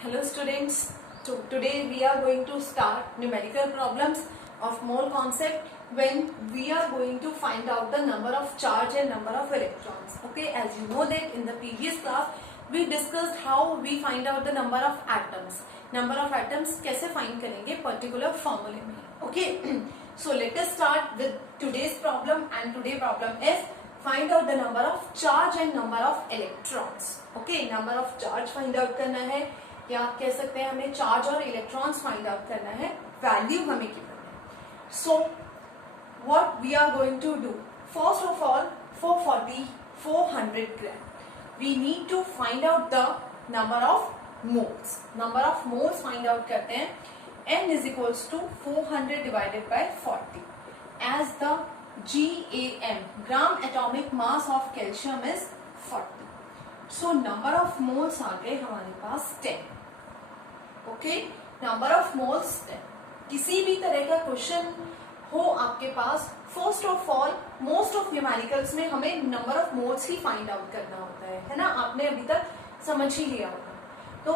Hello students, today we are going to start numerical problems of mole concept when we are going to find out the number of charge and number of electrons. Okay, as you know that in the previous class we discussed how we find out the number of atoms. Number of atoms कैसे find करेंगे particular formula में. Okay, so let us start with today's problem and today problem is find out the number of charge and number of electrons. Okay, number of charge find out करना है या आप कह सकते हैं हमें चार्ज और इलेक्ट्रॉन्स फाइंड आउट करना है, वैल्यू हमें गिवन है. So what we are going to do, first of all 400 gram we need to find out the number of moles. Number of moles find out करते हैं. n is equals to 400 divided by 40 as the GAM gram atomic mass of calcium is 40. So number of moles आ गए हमारे पास 10. Okay, number of moles 10. किसी भी तरह का क्वेश्चन हो आपके पास, first of all most of numericals में हमें नंबर ऑफ मोल्स ही फाइंड आउट करना होता है ना. आपने अभी तक समझ ही लिया होगा. तो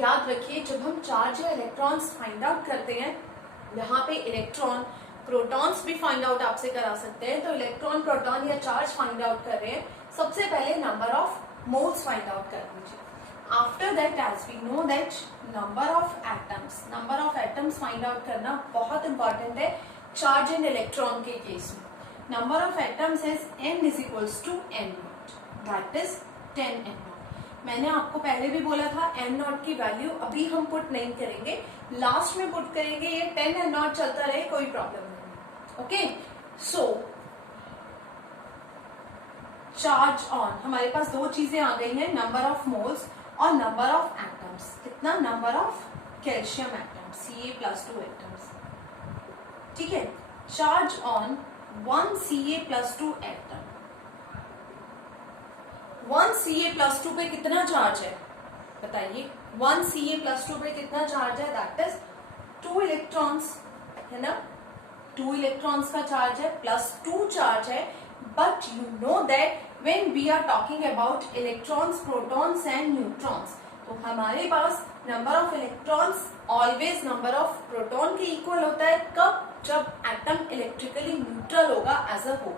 याद रखिए, जब हम चार्ज या इलेक्ट्रॉन्स फाइंड आउट करते हैं, यहाँ पे इलेक्ट्रॉन प्रोटॉन्स भी फाइंड आउट आपसे करा सकते हैं. तो इलेक्ट्रॉन प्रोटॉन या चार्ज फाइंड आउट कर रहे हैं, सबसे पहले number of moles find out कर लीजिए. After that, as we know that number of atoms find out करना बहुत इंपॉर्टेंट है चार्ज एंड इलेक्ट्रॉन के केस में. Number of atoms is n is equals to n naught, that is 10 n naught. मैंने आपको पहले भी बोला था n नॉट की वैल्यू अभी हम पुट नहीं करेंगे, लास्ट में पुट करेंगे. ये 10 n नॉट चलता रहे, कोई प्रॉब्लम नहीं. ओके, सो चार्ज ऑन, हमारे पास दो चीजें आ गई हैं, नंबर ऑफ मोल्स और नंबर ऑफ एटम्स. कितना? Number of calcium atoms, Ca+2 atoms. ठीक है, charge on 1 Ca+2 atom. 1 Ca+2 पे कितना चार्ज है बताइए? 1 Ca+2 पे कितना चार्ज है? दैट इज 2 इलेक्ट्रॉन्स, है ना. 2 इलेक्ट्रॉन्स का चार्ज है, +2 चार्ज है. But you know that when we are talking about electrons, protons and neutrons, तो हमारे पास number of electrons always number of proton के इक्वल होता है. कब? जब एटम इलेक्ट्रिकली न्यूट्रल होगा एज अ होल.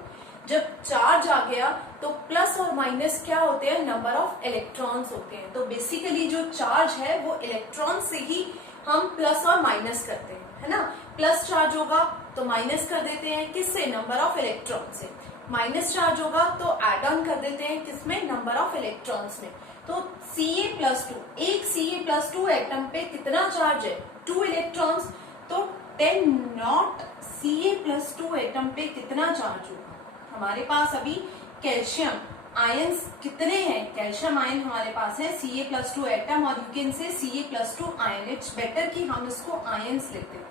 जब चार्ज आ गया तो प्लस और माइनस क्या होते हैं? नंबर ऑफ इलेक्ट्रॉन्स होते हैं. तो बेसिकली जो चार्ज है वो इलेक्ट्रॉन से ही हम प्लस और माइनस करते हैं, है ना. प्लस चार्ज होगा तो माइनस कर देते हैं, किससे? नंबर ऑफ इलेक्ट्रॉन से. माइनस चार्ज होगा तो एड ऑन कर देते हैं, किसमें? नंबर ऑफ इलेक्ट्रॉन्स में. तो Ca+2, एक Ca+2 एटम पे कितना चार्ज है? 2 इलेक्ट्रॉन्स. तो 10 नॉट Ca+2 एटम पे कितना चार्ज होगा? हमारे पास अभी कैल्शियम आयंस कितने हैं? कैल्शियम आयन हमारे पास है Ca+2 एटम, और you can say Ca+2 ion. It's better कि हम इसको आयंस लेते हैं,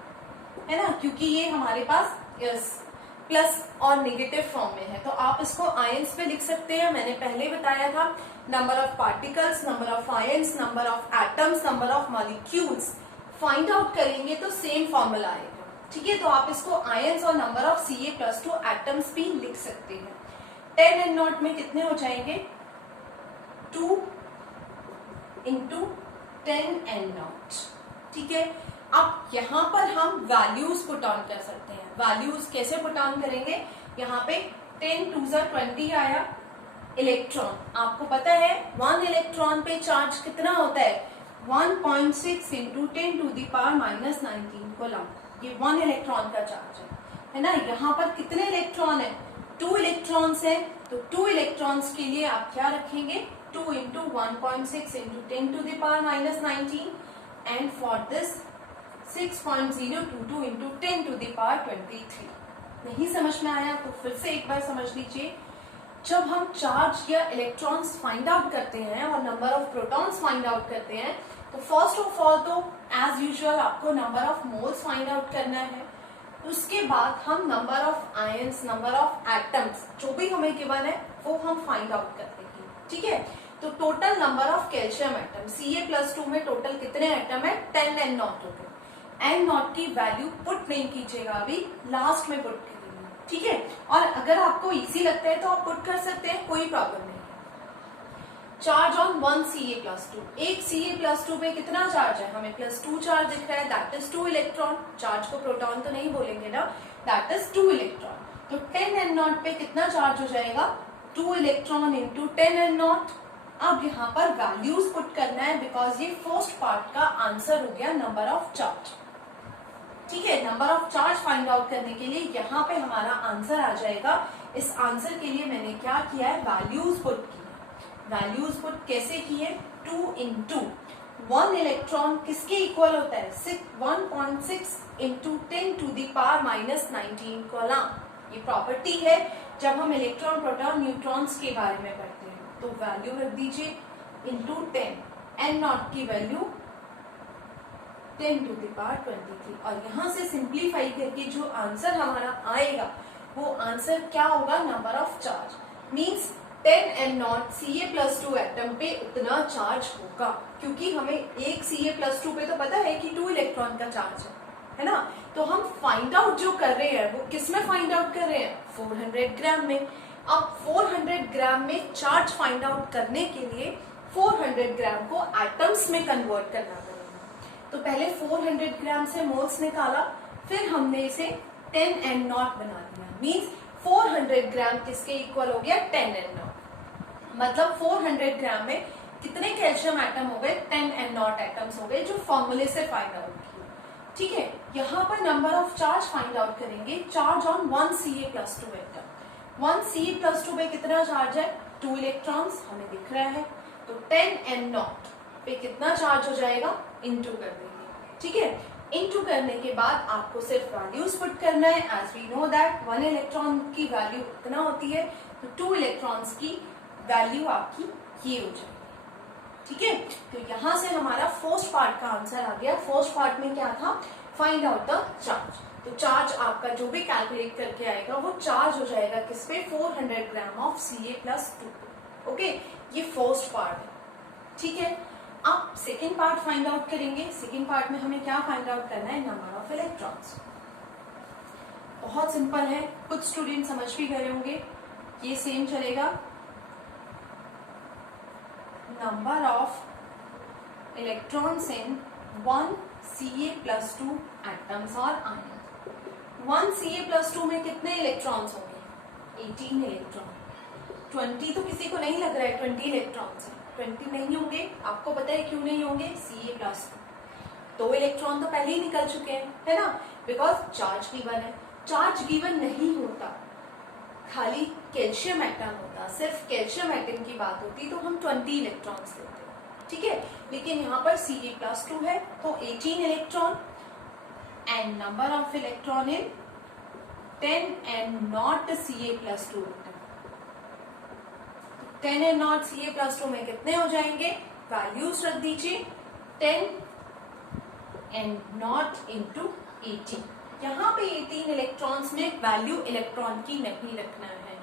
है ना, क्योंकि ये हमारे पास प्लस और नेगेटिव फॉर्म में है. तो आप इसको आयंस पे लिख सकते हैं. मैंने पहले बताया था number of particles, number of ions, number of atoms, number of molecules find out करेंगे तो सेम फॉर्मूला आएगा. ठीक है, तो आप इसको आयंस और नंबर ऑफ Ca+2 एटम्स भी लिख सकते हैं. 10 n नॉट में कितने हो जाएंगे? 2 इंटू 10 n नॉट. ठीक है, अब यहाँ पर हम वैल्यूज पुट ऑन कर सकते हैं. वैल्यूज कैसे पुट ऑन करेंगे? यहाँ पे 10 2 20 आया. इलेक्ट्रॉन आपको पता है 1 इलेक्ट्रॉन पे चार्ज कितना होता है? 1.6 इंटू 10⁻⁻19 कोलम. ये 1 इलेक्ट्रॉन का चार्ज है ना. यहाँ पर कितने इलेक्ट्रॉन है? 2 इलेक्ट्रॉन्स है. तो 2 इलेक्ट्रॉन्स के लिए आप क्या रखेंगे? 2 into 1.6 into 10⁻⁻19 and for this 6.022 into 10⁻23. नहीं समझ में आया तो फिर से एक बार समझ लीजिए. जब हम चार्ज या इलेक्ट्रॉन्स फाइंड आउट करते हैं और number of protons find out करते हैं, तो फर्स्ट ऑफ ऑल तो एज यूजुअल आपको number of moles find out करना है. उसके बाद हम number of ions, number of atoms जो भी हमें गिवन है वो हम फाइंड आउट कर देंगे. ठीक है, तो total number of calcium atom Ca+2 में टोटल कितने एटम है? 10 n नॉट हो गए. n नॉट की वैल्यू पुट नहीं कीजिएगा, अभी लास्ट में पुट करेंगे. ठीक है, और अगर आपको इजी लगता है तो आप पुट कर सकते हैं, कोई प्रॉब्लम नहीं. चार्ज ऑन 1 Ca+2, एक Ca+2 पे कितना चार्ज है, हमें +2 चार्ज दिख रहा है, दैट इज 2 इलेक्ट्रॉन। चार्ज को प्रोटॉन तो नहीं बोलेंगे ना, दैट इज 2 इलेक्ट्रॉन। तो 10n0 पे कितना चार्ज हो जाएगा, 2 इलेक्ट्रॉन इंटू 10n0। अब यहाँ पर वैल्यूज पुट करना है बिकॉज ये फर्स्ट पार्ट का आंसर हो गया नंबर ऑफ चार्ज। ठीक है, number of charge find out करने के लिए यहाँ पे हमारा आंसर आ जाएगा। इस आंसर के लिए मैंने क्या किया है, वैल्यूज पुट की। वैल्यूज पुट कैसे किए, 2 इंटू 1 इलेक्ट्रॉन किसके इक्वल होता है, 1.6 इंटू 10⁻⁻19 कूलम। ये प्रॉपर्टी है जब हम इलेक्ट्रॉन प्रोटॉन न्यूट्रॉन्स के बारे में पढ़ते हैं। तो वैल्यू रख दीजिए इंटू 10, n0 की वैल्यू 10⁻23। और यहां से सिंप्लीफाई करके जो आंसर हमारा आएगा वो आंसर क्या होगा, number of charge means 10n0 Ca+2 atom पे उतना चार्ज होगा, क्योंकि हमें एक Ca+2 पे तो पता है कि 2 इलेक्ट्रॉन का चार्ज है ना। तो हम फाइंड आउट जो कर रहे हैं वो किस में फाइंड आउट कर रहे हैं, 400 ग्राम में। अब 400 ग्राम में चार्ज फाइंड आउट करने के लिए 400 ग्राम को एटम्स में कन्वर्ट करना पड़ेगा। तो पहले 400 ग्राम से मोल्स निकाला, फिर हमने इसे 10n0 बना दिया, मींस 400 ग्राम किसके इक्वल हो गया, 10n0। मतलब 400 ग्राम में कितने कैल्शियम एटम हो गए, 10n0 एटम्स हो गए, जो फॉर्मूले से फाइंड आउट किए। ठीक है, यहाँ पर number of charge find out करेंगे, charge on 1 Ca+2 atom. 1 Ca+2 पे कितना चार्ज है, 2 इलेक्ट्रॉन्स हमें दिख रहा है। तो 10n0 पे कितना चार्ज हो जाएगा, इंटू कर देंगे। ठीक है, इंटू करने के बाद आपको सिर्फ वैल्यूज पुट करना है। As we know that 1 electron की वैल्यू इतना होती है, तो 2 इलेक्ट्रॉन्स की वैल्यू आपकी ये हो जाएगी। ठीक है, तो यहां से हमारा फर्स्ट पार्ट का आंसर आ गया। फर्स्ट पार्ट में क्या था, फाइंड आउट द चार्ज। तो चार्ज आपका जो भी कैलकुलेट करके आएगा वो चार्ज हो जाएगा किस पे, 400 ग्राम ऑफ Ca+2। ओके, ये फर्स्ट पार्ट है। ठीक है, अब सेकेंड पार्ट फाइंड आउट करेंगे। सेकेंड पार्ट में हमें क्या फाइंड आउट करना है, नंबर ऑफ इलेक्ट्रॉन्स। बहुत सिंपल है, कुछ स्टूडेंट समझ भी गए होंगे। ये सेम चलेगा, number of electrons in 1 Ca+2 atoms और आयन। 1 Ca+2 में कितने इलेक्ट्रॉन्स होंगे, 18 इलेक्ट्रॉन। 20 तो किसी को नहीं लग रहा है 20 इलेक्ट्रॉन्स है, 20 नहीं होंगे। आपको पता है क्यों नहीं होंगे, Ca+2 2 इलेक्ट्रॉन तो पहले ही निकल चुके हैं, है ना, बिकॉज चार्ज गिवन है। चार्ज गिवन नहीं होता, खाली कैल्शियम एटम होता, सिर्फ कैल्शियम एटम की बात होती तो हम 20 इलेक्ट्रॉन्स लेते। ठीक है, लेकिन यहाँ पर Ca+2 है तो 18 electron and number of electron in 10n0 Ca+2 atom. 10n0 Ca+2 में कितने हो जाएंगे, वैल्यूज रख दीजिए 10n0 इंटू 18। यहाँ पे 18 इलेक्ट्रॉन्स में वैल्यू इलेक्ट्रॉन की नहीं रखना है,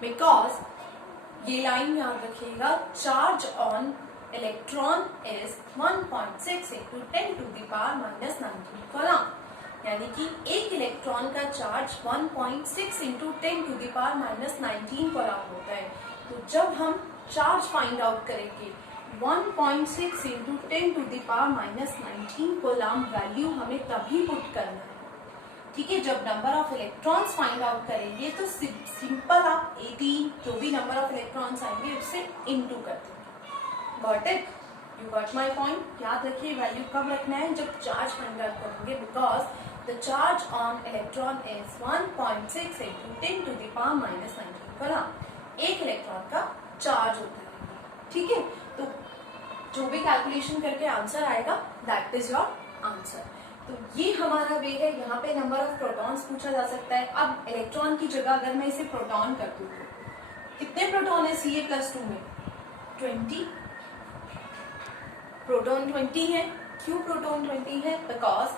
बिकॉज ये लाइन याद रखिएगा, charge on electron is 1.6 into 10⁻⁻19 coulomb. यानी कि एक इलेक्ट्रॉन का चार्ज 1.6 इंटू 10⁻⁻19 कूलम होता है। तो जब हम चार्ज फाइंड आउट करेंगे 1.6 इंटू 10⁻⁻19 कूलम वैल्यू हमें तभी पुट करना है। ठीक है, जब number of electrons find out करेंगे तो सिंपल आप 18 जो भी नंबर ऑफ इलेक्ट्रॉन्स आएंगे उससे इनटू कर देंगे। Got it, you got my point. याद रखिए वैल्यू कब रखना है, जब चार्ज फाइंड आउट करेंगे, because the charge on electron is 1.6 into 10⁻⁻19 coulomb. एक इलेक्ट्रॉन का चार्ज होता है। ठीक है, तो जो भी कैलकुलेशन करके आंसर आएगा दैट इज योर आंसर। तो ये हमारा वे है। यहाँ पे नंबर ऑफ प्रोटॉन्स पूछा जा सकता है। अब इलेक्ट्रॉन की जगह अगर मैं इसे प्रोटॉन कर दूँ, कितने प्रोटॉन है Ca+2 में, 20। प्रोटॉन 20 है। क्यों प्रोटॉन 20 है, बिकॉज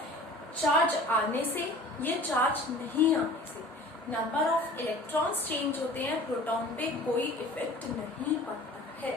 चार्ज आने से, ये चार्ज नहीं आने से नंबर ऑफ इलेक्ट्रॉन्स चेंज होते हैं, प्रोटॉन पे कोई इफेक्ट नहीं पड़ता है।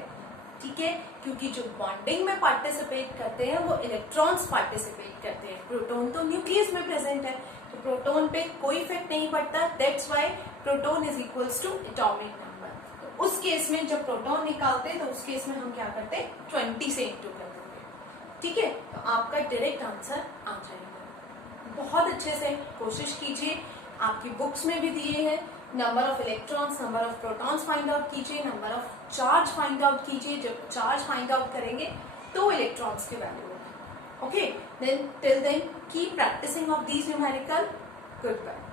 ठीक है, क्योंकि जो बॉन्डिंग में पार्टिसिपेट करते हैं वो इलेक्ट्रॉन्स पार्टिसिपेट करते हैं। प्रोटॉन तो न्यूक्लियस में प्रेजेंट है, तो प्रोटॉन पे कोई इफेक्ट नहीं पड़ता। That's why proton is equals to atomic number. तो उस केस में जब प्रोटॉन निकालते हैं तो उस केस में हम क्या करते हैं 20 से इंटू कर देंगे। ठीक है, तो आपका डायरेक्ट आंसर आ जाएगा। बहुत अच्छे से कोशिश कीजिए, आपकी बुक्स में भी दिए हैं, number of electrons, number of protons find out कीजिए, number of charge find out कीजिए। जब चार्ज फाइंड आउट करेंगे तो इलेक्ट्रॉन्स के वैल्यू होगा। Okay, then till then keep practising of these numerical. Good bye.